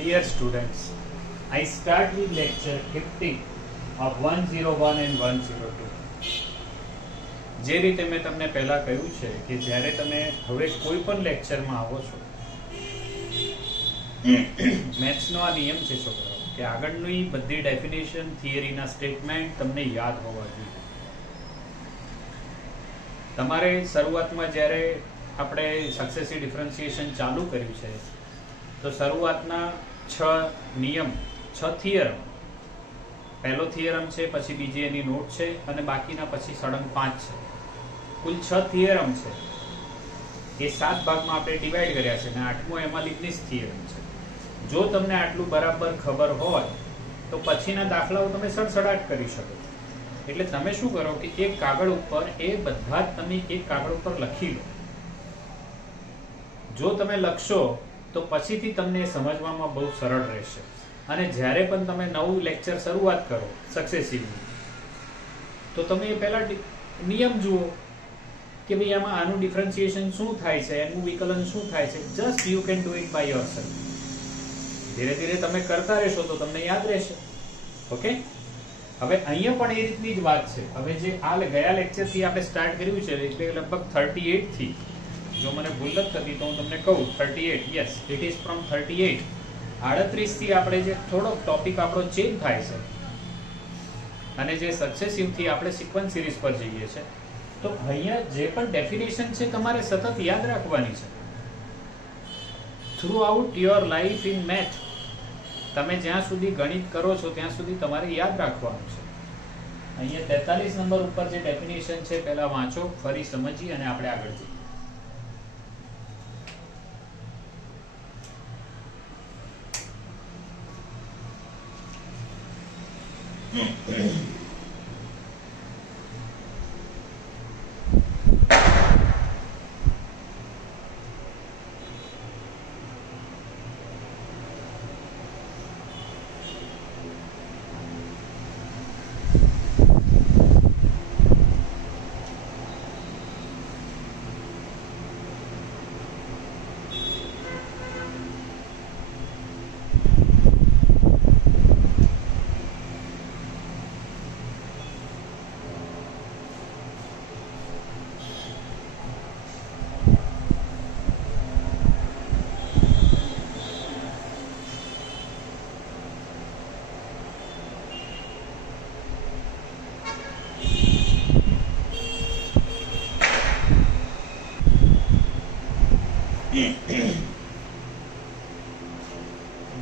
Dear students, I start with lecture 15 of 101 and 102. જે રીતે મેં તમને પહેલા કહ્યું છે કે જ્યારે તમે હવે કોઈ પણ લેક્ચરમાં આવો છો, મેથ્સનો આ નિયમ છે છોકરાઓ કે આગળની બધી ડેફિનેશન, થિયરીના સ્ટેટમેન્ટ તમને યાદ હોવા જોઈએ. તમારે શરૂઆતમાં જ્યારે આપણે સક્સેસિવ ડિફરન્શિએશન ચાલુ કર્યું છે તો શરૂઆતના 6 નિયમ, 6 થિયરમ, પહેલો થિયરમ છે, પછી બીજી એની નોટ છે અને બાકીના પછી સળંગ 5 છે. કુલ 6 થિયરમ છે. એ 7 ભાગમાં આપણે ડિવાઈડ કર્યા છે અને 8મો એમાં લિબનિઝ થિયરમ છે. જો તમને આટલું બરાબર ખબર હોય તો પછીના દાખલાઓ તમે સડસડાટ કરી શકો. એટલે તમે શું કરો કે એક કાગળ ઉપર એ બધા જ તમે એક કાગળ ઉપર લખી લો. જો તમે લખશો તો પછીથી તમને સમજવામાં બહુ સરળ રહેશે. અને જ્યારે પણ તમે નવું લેક્ચર શરૂઆત કરો સક્સેસિવલી, તો તમે એ પહેલા નિયમ જુઓ કે ભાઈ આમાં આનું ડિફરન્શિએશન શું થાય છે, એનું વિકલન શું થાય છે. Just you can do it by yourself. ધીરે ધીરે તમે કરતા રહેશો તો તમને યાદ રહેશે. ઓકે, હવે અહીંયા પણ એ રીતની જ વાત છે. હવે જે આ ગયા લેક્ચરથી આપણે સ્ટાર્ટ કર્યું છે, એટલે લગભગ 38 થી, જો મને ભૂલ નથી થતી તો હું તમને કહું 38, યસ ઇટ ઇઝ ફ્રોમ 38. 38 થી આપણે જે થોડોક ટોપિક આપણો ચેન્જ થાય છે અને જે સક્સેસિવ થી આપણે સિક્વન્સ સિરીઝ પર જઈએ છે, તો અહીંયા જે પણ ડેફિનેશન છે તમારે સતત યાદ રાખવાની છે through out your life in math. તમે જ્યાં સુધી ગણિત કરો છો ત્યાં સુધી તમારે યાદ રાખવાનું છે. અહીંયા 43 નંબર ઉપર જે ડેફિનેશન છે પહેલા વાંચો, ફરી સમજીએ અને આપણે આગળ જઈએ.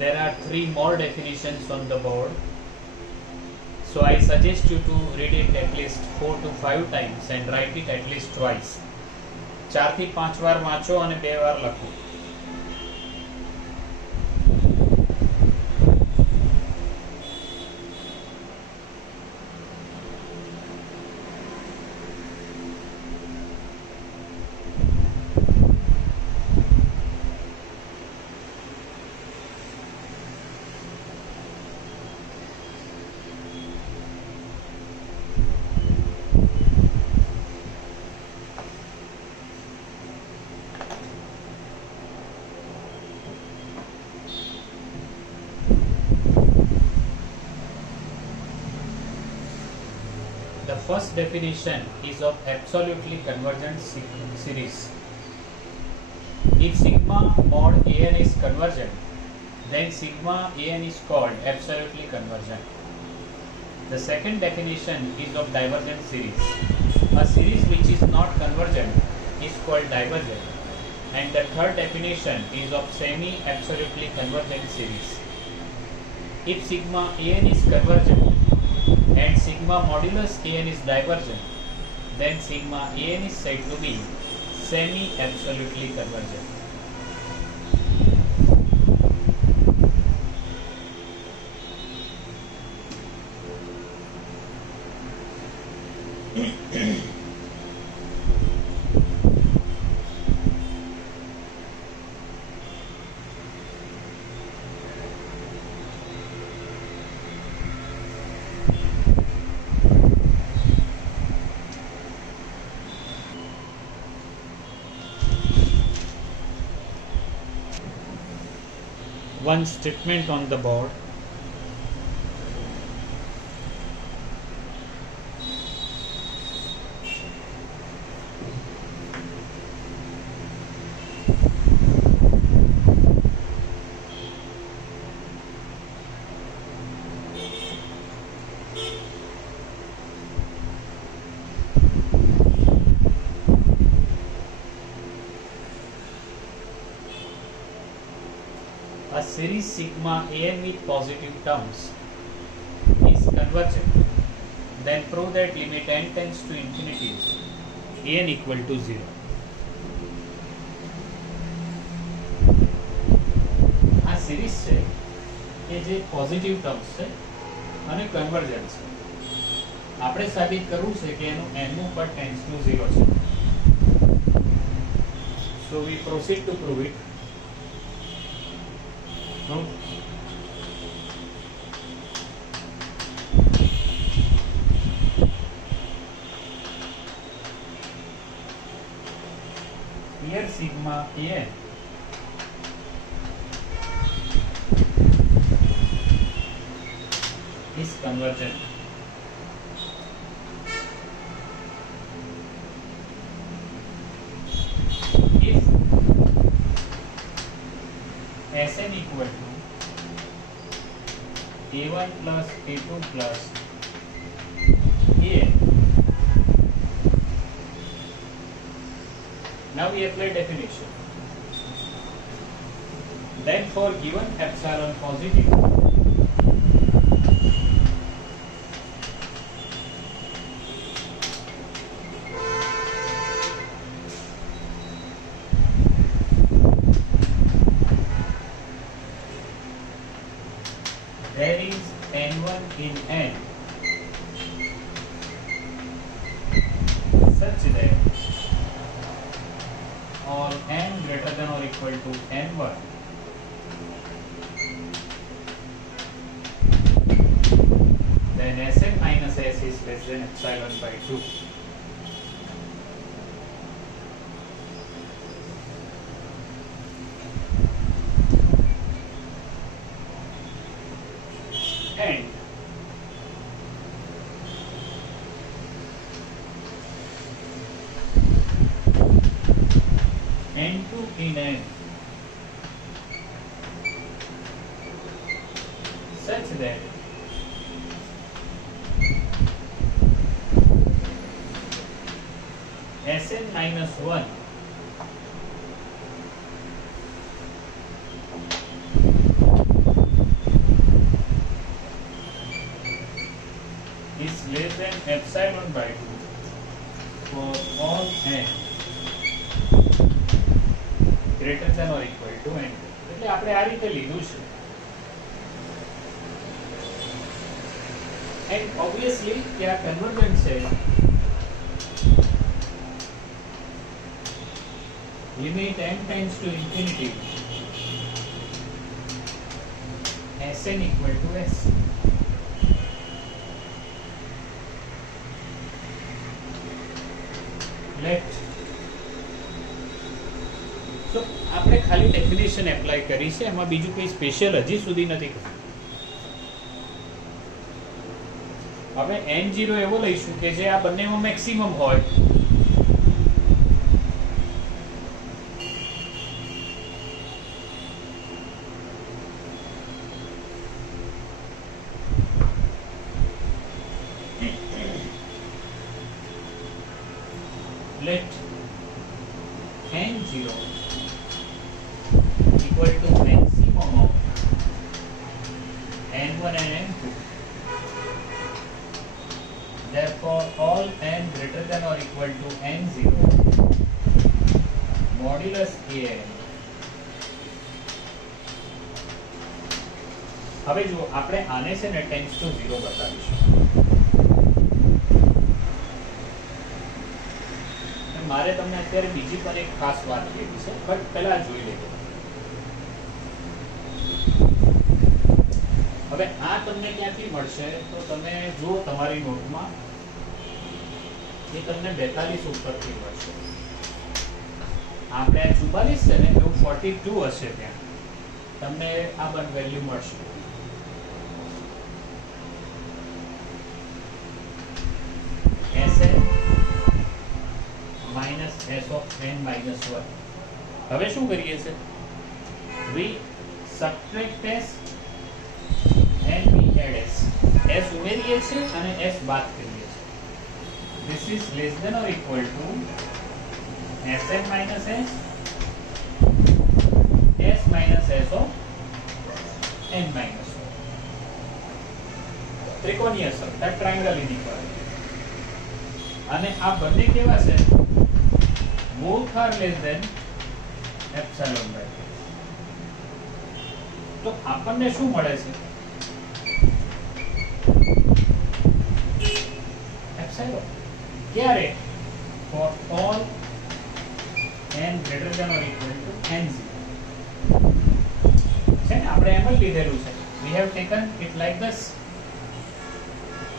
There are 3 more definitions on the board, so I suggest you to read it at least 4 to 5 times and write it at least twice. 4 થી 5 વાર વાંચો અને 2 વાર લખો. The first definition is of absolutely convergent series. If sigma mod an is convergent, then sigma an is called absolutely convergent. The second definition is of divergent series. A series which is not convergent is called divergent. And the third definition is of semi-absolutely convergent series. If sigma an is convergent and sigma modulus an is divergent, then sigma an is said to be semi-absolutely convergent. one statement on the board. A series sigma an with positive terms is convergent. Then prove that limit n tends to infinity an equal to 0. આ series છે કે જે positive terms છે અને convergence છે. આપણે સાબિત કરવું છે કે એનું n નું પદ ટેન્ડ્સ ટુ 0 છે. So we proceed to prove it. Here sigma an is convergent. If Sn equal to a1 plus a2 plus an. Now we apply definition. Then for given epsilon positive, there is n1 in n such that all n greater than or equal to n1 then Sn minus S is less than epsilon by 2. And n2 in n such that Sn minus 1 is less than epsilon by 2 for all n greater than or equal to n. એટલે આપણે આ રીતે લીધું છે. And obviously કે આ convergent છે. Limit n tends to infinity Sn equal to S. Let so આપણે ખાલી ડેફિનેશન એપ્લાય કરી છે, એમાં બીજું કંઈ સ્પેશિયલ હજી સુધી નથી કર્યું. હવે n0 એવો લઈશું કે જે આ બંનેમાં મેક્સિમમ હોય. Let n0 equal to maximum of n1 and n2. Therefore, all n greater than or equal to n0 modulus an. હવે જો આપણે આને છે ને ટેન્ડ્સ ટુ 0 બતાવીશું. મારે તમને અત્યારે બીજી પર એક ખાસ વાત કહેવી છે, બટ પહેલા જોઈ લેજો. હવે આ તમને ક્યાંથી મળશે તો તમે જો તમારી નોટમાં એ તમને 42 ઉપરથી મળશે. આપણે 44 છે ને એવું 42 હશે ત્યાં. તમને આ બન વેલ્યુ મળશે. Sn minus s of n minus 1. હવે શું કરીએ છે? we subtract s and we add s. s ઉમેરીએ છીએ અને s બાદ કરીએ છીએ. this is less than or equal to sn minus s minus s of n minus 1. ત્રિકોણીય સમ, ટ્રાયંગલ ઇનઇક્વાલિટી. અને આ બંને કેવા છે? both are less than epsilon by s. તો આપણને શું મળે છે? epsilon. ક્યારે? for all n greater than or equal to n0. છે ને, આપણે એમ જ લીધેલું છે. we have taken it like this.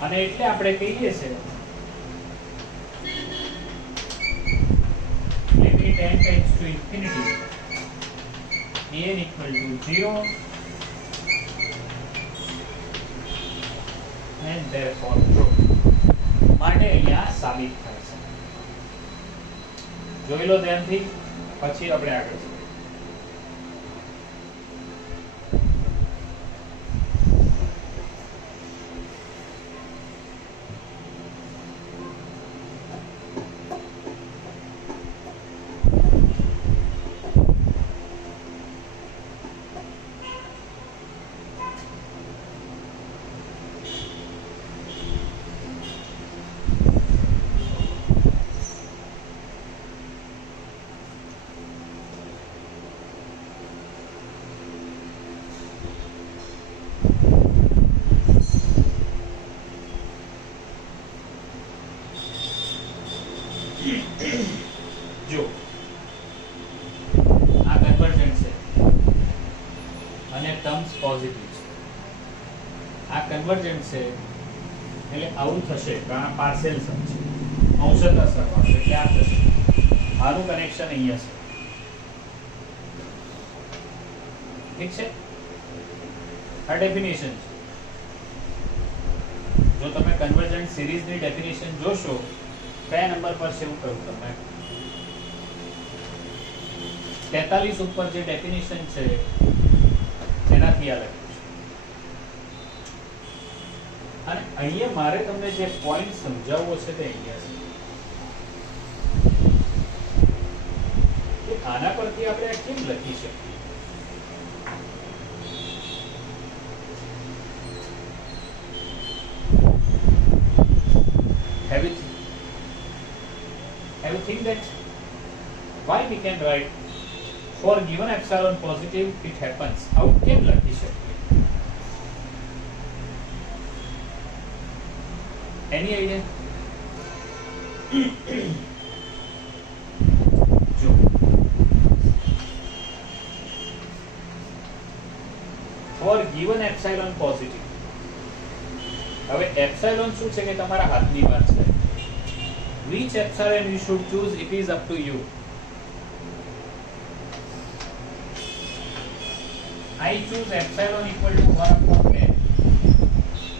અને એટલે આપણે કહીએ છે limit n tends to infinity n equal to 0 and therefore true. માટે અહીંયા સાબિત થાય છે. જોઈ લો ધ્યાનથી, પછી આપણે આગળ જઈએ. જો આ કન્વર્જન્ટ છે અને ટર્મ્સ પોઝિટિવ છે. આ કન્વર્જન્ટ છે એટલે આવું થશે, કારણ પાર્સેલ સમ છે, અંશતઃ સરવાળો એટલે આ થશે. આનું કનેક્શન અહીંયા છે. ઠીક છે, આ ડેફિનેશન છે. જો તમે કન્વર્જન્ટ સિરીઝની ડેફિનેશન જોશો, કયા નંબર પર છે એવું કહું તમને? 43 ઉપર જે ડેફિનેશન છે એનાથી આ લખ્યું છે. અને અહીંયા મારે તમને જે પોઈન્ટ સમજાવવો છે તે અહીંયા છે. આના પરથી આપણે આ કેમ લખી શકીએ? Have you think that why we can write for given epsilon positive it happens? How કેમ લખી શકીએ? Any idea? જો for given epsilon positive, હવે એપ્સિલોન શું છે કે તમારા હાથની વાત છે. which epsilon you should choose, it is up to you. I choose epsilon equal to 1/10.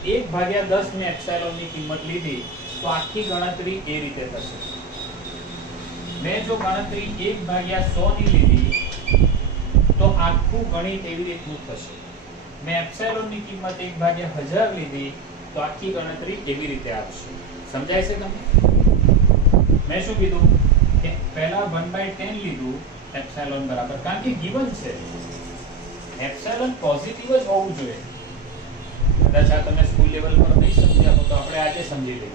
1/10 મેં એપ્સિલોન ની કિંમત લીધી તો આખી ગણતરી એ રીતે થશે. મેં જો ગણતરી 1/100 ની લીધી તો આખું ગણિત એવી રીતનું થશે. મેં એપ્સિલોન ની કિંમત 1/1000 લીધી તો આખી ગણતરી એવી રીતે આવશે. સમજાય છે તમને? મેં શું કીધું કે પહેલા 1/10 લીધું એપ્સિલોન બરાબર, કારણ કે ગિવન છે એપ્સિલોન પોઝિટિવ જ હોવું જોઈએ. કદાચ આ તમે સ્કૂલ લેવલ પર નહીં સમજ્યા હો તો આપણે આજે સમજી લઈએ.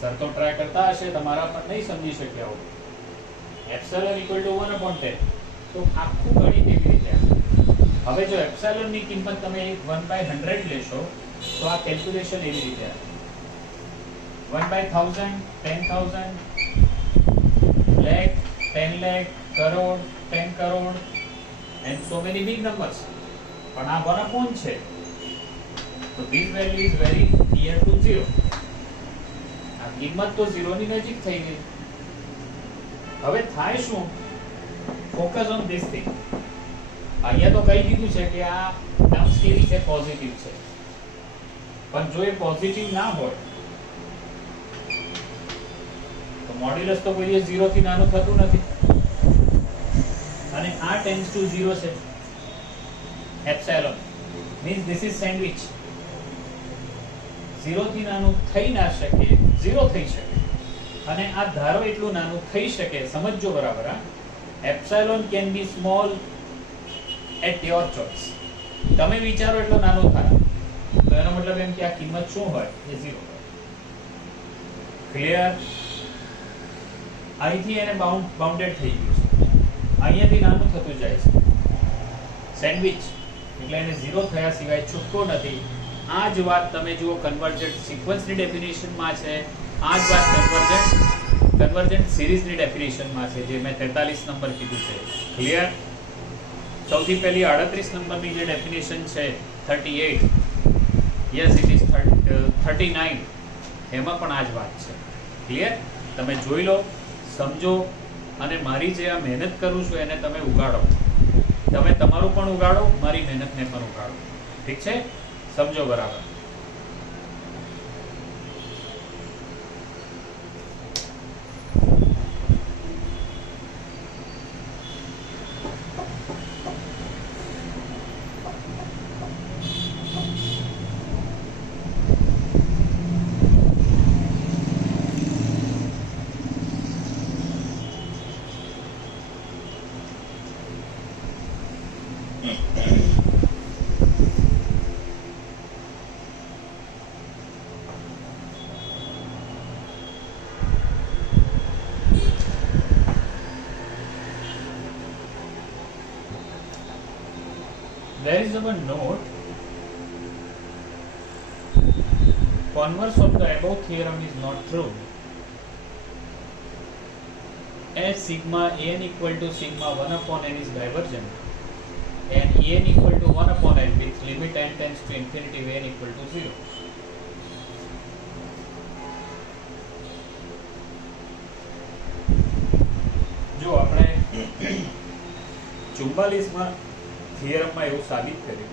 સર તો ટ્રાય કરતા હશે, તમારા પર નહીં સમજી શક્યા હો. એપ્સિલોન ઇક્વલ ટુ 1/10 તો આખું ગણિત એવી રીતે આવે. હવે જો એપ્સિલોન ની કિંમત તમે 1/100 લેશો તો આ કેલ્ક્યુલેશન એવી રીતે આવે. 1/1000, 10,000, lakh, 10 lakh, crore, 10 crore, and so many big numbers. પણ આ 1/, છે તો this value is very near to 0. આ કિંમત તો 0 ની નજીક થઈ ગઈ. હવે થાય શું? Focus on this thing. અહીંયા તો કહી દીધું છે કે આ ટર્મ્સ કેવી છે, પોઝિટિવ છે, પણ જો એ પોઝિટિવ ના હોય તો મોડ્યુલસ તો કોઈ 0 થી નાનું થતું નથી, અને આ ટેન્ડ્સ ટુ 0 છે. Epsilon means this is sandwich. 0 થી નાનું થઈ ના શકે, 0 થઈ શકે, અને આ ધારો એટલું નાનું થઈ શકે. સમજજો બરાબર. Epsilon can be small at your choice. તમે વિચારો એટલો નાનો થાય તો એનો મતલબ એમ કે આ કિંમત શું હોય, એ 0 હોય. ક્લિયર? અહીંથી એને બાઉન્ડેડ થઈ ગયું છે, અહીંયાથી નાનું થતું જાય છે. સેન્ડવિચ એટલે એને 0 થયા સિવાય છૂટકો નથી. આ જ વાત તમે જુઓ કન્વર્જન્ટ સિક્વન્સની ડેફિનેશનમાં છે, આ જ વાત કન્વર્જન્ટ સિરીઝની ડેફિનેશનમાં છે, જે મેં 43 નંબર કીધું છે. ક્લિયર? સૌથી પહેલી 38 નંબરની જે ડેફિનેશન છે 38, યસ ઇટ ઇઝ 39, એમાં પણ આ જ વાત છે. ક્લિયર? તમે જોઈ લો, સમજો, અને મારી જે આ મહેનત કરું છું એને તમે ઉગાડો. તમે તમારું પણ ઉગાડો, મારી મહેનતને પણ ઉગાડો. ઠીક છે? સમજો બરાબર. There is one note. Converse of the above theorem is not true. As sigma n equal to sigma 1 upon n is divergent, and n equal to 1 upon n with limit n tends to infinity when n equal to 0. જો આપણે 44 માં થિયરમમાં એવું સાબિત કર્યું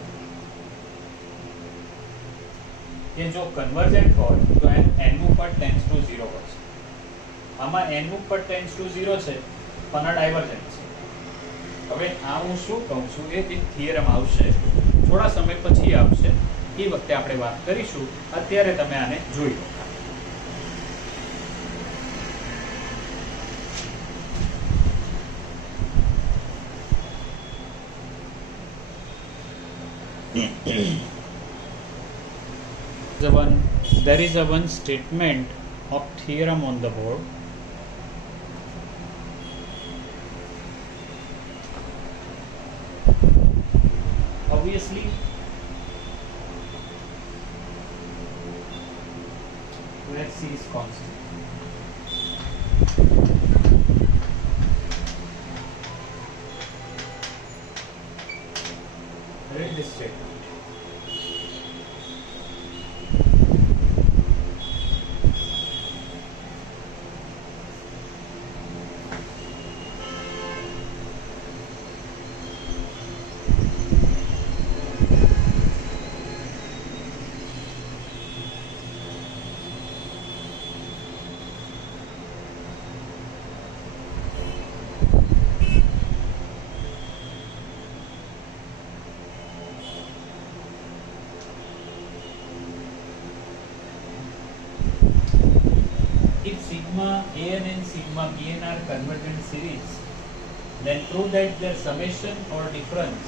કે જો convergent હોય તો n ઉપર ટેન્ડ્સ ટુ 0 હોય છે. આમાં n ઉપર ટેન્ડ્સ ટુ 0 છે, પણ આ ડાયવર્જન્ટ છે. હવે આ હું શું કહું છું, એ એક થિયરમ આવશે, થોડા સમય પછી આવશે, એ વખતે આપણે વાત કરીશું. અત્યારે તમે આને જોઈ લો. There is a one statement of theorem on the board. Obviously, let's see is constant. Read this statement. If sigma an and sigma bn are convergent series, then prove that their summation or difference,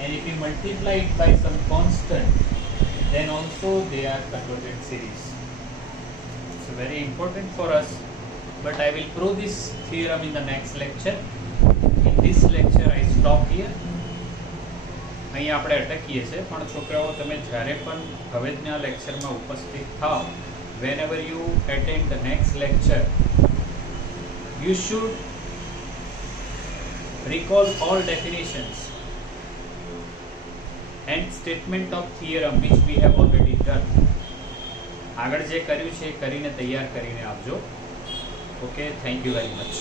and if we multiply it by some constant, then also they are convergent series. It's very important for us, but I will prove this theorem in the next lecture. In this lecture I stop here. અહીં આપણે અટકીએ છીએ, પણ છોકરાઓ તમે જ્યારે પણ હવેના લેક્ચરમાં ઉપસ્થિત થાઓ, whenever you attend the next lecture, you should recall all definitions and statement of theorem which we have already done. આગળ જે કર્યું છે કરીને તૈયાર કરીને આપજો. Okay, thank you very much.